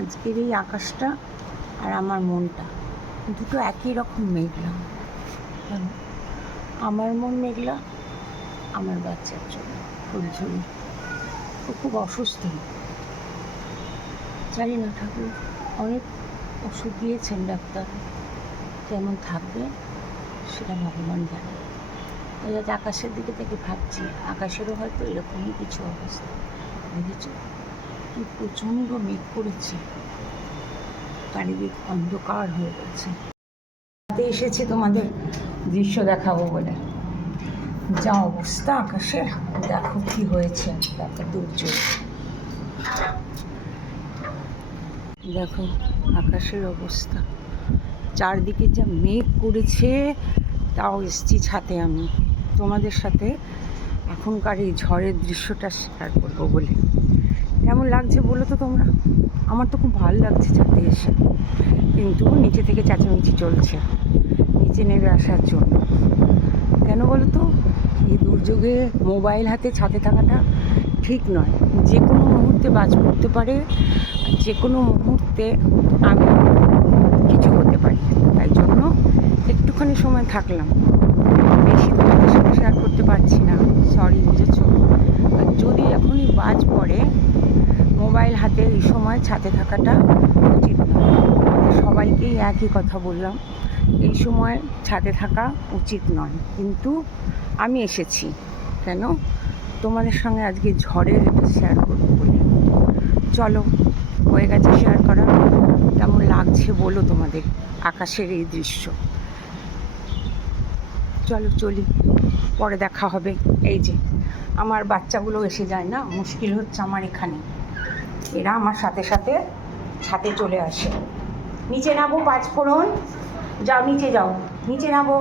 আজকের এই আকাশটা আর আমার মনটা দুটো একই রকম মেঘলা। কেন? আমার মন মেঘলা আমার বাচ্চার জন্য ফুলঝুরি। ও খুব অসুস্থ, জানি না ঠাকুর অনেক ওষুধ দিয়েছেন ডাক্তার, কেমন থাকবে সেটা ভগবান জানে। ওই আজ আকাশের দিকে থেকে ভাবছি আকাশেরও হয়তো এরকমই কিছু অবস্থা। দেখেছ কি প্রচণ্ড মেঘ করেছে, চারিদিক অন্ধকার হয়ে গেছে। রাতে এসেছি তোমাদের দৃশ্য দেখাবো বলে, যা অবস্থা আকাশের, দেখো কি হয়েছে, দেখো দুর্যোগ, দেখো আকাশের অবস্থা, চারদিকে যা মেঘ করেছে। তাও এসছি ছাদে আমি তোমাদের সাথে এখনকার এই ঝড়ের দৃশ্যটা শেয়ার করবো বলে। কেমন লাগছে বলো তো তোমরা? আমার তো খুব ভালো লাগছে ছাদে এসে, কিন্তু নিচে থেকে চেঁচামেচি চলছে নিচে নেমে আসার জন্য। কেন বলো তো? এই দুর্যোগে মোবাইল হাতে ছাদে থাকাটা ঠিক নয়। যে কোনো মুহূর্তে বাজ পড়তে পারে, আর যে কোনো মুহূর্তে আমি কিছু হতে পারি। তাই জন্য একটুখানি সময় থাকলাম, বেশি তোমাদের সাথে শেয়ার করতে পারছি না, সরি, বুঝেছো? আর যদি এখনই বাজ পড়ে, মোবাইল হাতে এই সময় ছাদে থাকাটা উচিত নয়। সবাইকেই একই কথা বললাম, এই সময় ছাদে থাকা উচিত নয়। কিন্তু আমি এসেছি কেন? তোমাদের সঙ্গে আজকে ঝড়ের এটা শেয়ার করবো বলে। চলো, হয়ে গেছে শেয়ার করা। কেমন লাগছে বলো তোমাদের আকাশের এই দৃশ্য? চলো চলি, পরে দেখা হবে। এই যে আমার বাচ্চাগুলো এসে যায় না, মুশকিল হচ্ছে আমার এখানে। এরা আমার সাথে সাথে ছাদে চলে আসে। নিচে নামো, পাঁচফোড়ন, যাও নিচে যাও, নিচে নামো।